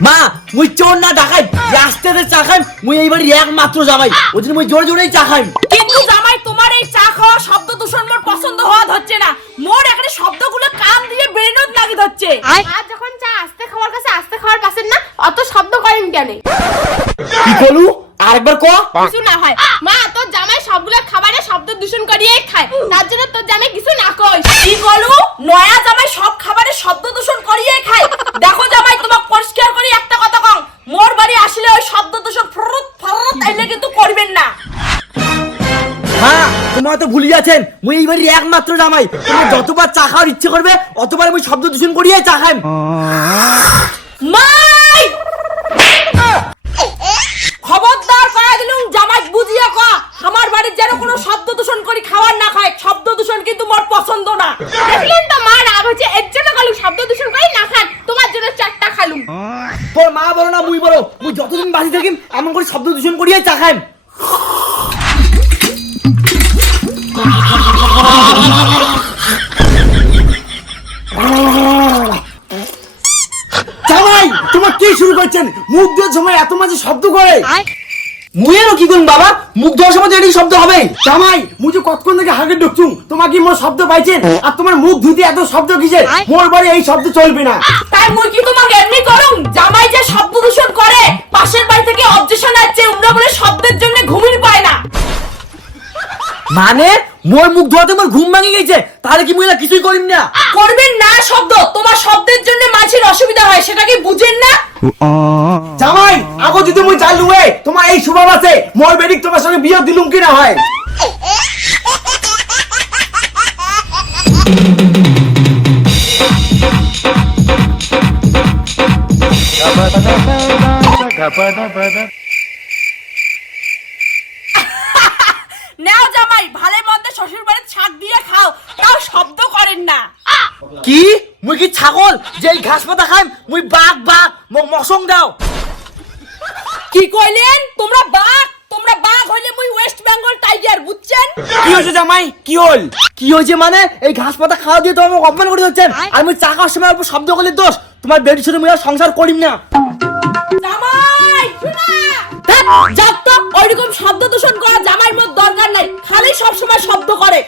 মা মুই চোর না ডাকাই রাস্তাতে চা খাই মুই এই একমাত্র জামাই। ওই জন্য মুই জোরে জোরেই চা খাই কিন্তু জামাই তোমার এই চা খাওয়া শব্দ দূষণ মোর পছন্দ হওয়া হচ্ছে না। মোর এখানে শব্দগুলো কান দিয়ে ব্রেনত লাগি হচ্ছে আর যখন চা আস্তে খাওয়ার কাছে আস্তে খাওয়ার পাশেন না অত শব্দ করেন কেন? কি বলু আরেকবার ক। কিছু না হয়। মা তোর জামাই সবগুলো খাবারে শব্দ দূষণ করিয়ে খায় তার জন্য তোর জামাই কিছু না কই কি বলু নয়া জামাই সব খাবারে শব্দ দূষণ করিয়ে খায় দেখো জামাই তোমাকে পরিষ্কার করি একটা কথা কম মোর বাড়ি আসলে ওই শব্দ দূষণ ফরত ফরত এলে কিন্তু করবেন না। হ্যাঁ তোমার তো ভুলি যাচ্ছেন মুই এই বাড়ির একমাত্র জামাই। তোমার যতবার চা খাওয়ার ইচ্ছে করবে অতবার আমি শব্দ দূষণ করিয়ে চা খাই মাই খবরদার করা দিলুম জামাই বুঝিয়ে ক আমার বাড়ির যেন কোনো শব্দ দূষণ করি খাবার না খায় শব্দ দূষণ কিন্তু মোর পছন্দ না দেখলেন তো মা রাগ হচ্ছে এর জন্য খালুম শব্দ দূষণ করি না খান তোমার জন্য চারটা খালুম তোর মা বলো না মুই বলো। মুই যতদিন বাঁচি থাকি এমন করে শব্দ দূষণ করিয়ে চা খাই জামাই তোমার কি শুরু করছেন? মুখ দিয়ে সময় এত মাঝে শব্দ করে। মুয়েরও কি করুন বাবা মুখ দেওয়ার সময় তো এটাই শব্দ হবে জামাই কতক্ষণ থেকে হাগে ঢুকছুম তোমার কি মোর শব্দ পাইছেন? আর তোমার মুখ ধুতে এত শব্দ কিসে মোর বাড়ি এই শব্দ চলবে না। তাই মুই কি তোমাকে এমনি করুম? জামাই যে শব্দ দূষণ করে পাশের বাড়ি থেকে অবজেকশন আসছে উমরা বলে শব্দের জন্য ঘুমির পায় না। মানে? মোর মুখ ধোয়াতে মোর ঘুম ভাঙে গেছে তাহলে কি মহিলা কিছুই করিম না? করবেন না শব্দ তোমার শব্দের জন্য মাঝের অসুবিধা হয় সেটা কি বুঝেন না? জামাই আগো যদি মুই চালু হয়ে তোমার এই সুভাব আছে মোর বেডিক তোমার সঙ্গে বিয়ে দিলুম কি না হয়? নাও জামাই ভালো মন্দে শ্বশুর বাড়ির ছাদ দিয়ে খাও তাও শব্দ করেন না। কি? মুই কি ছাগল? যে ঘাস পাতা খাই মুই বাঘ বাঘ মোক মসং দাও। কি কইলেন? তোমরা বাঘ তোমরা বাঘ হইলে মুই ওয়েস্ট বেঙ্গল টাইগার বুঝছেন? কি হয়েছে জামাই? কি হল? কি হয়েছে মানে? এই ঘাস পাতা খাওয়া দিয়ে তোমার অপমান করে দিচ্ছেন। আর মুই চা খাওয়ার সময় অল্প শব্দ করলে দোষ। তোমার বেডির সাথে মুই সংসার করিম না। জামাই শোনা। যাক তো ওইরকম শব্দ দূষণ করা জামাই মোর দরকার নাই। খালি সব সময় শব্দ করে।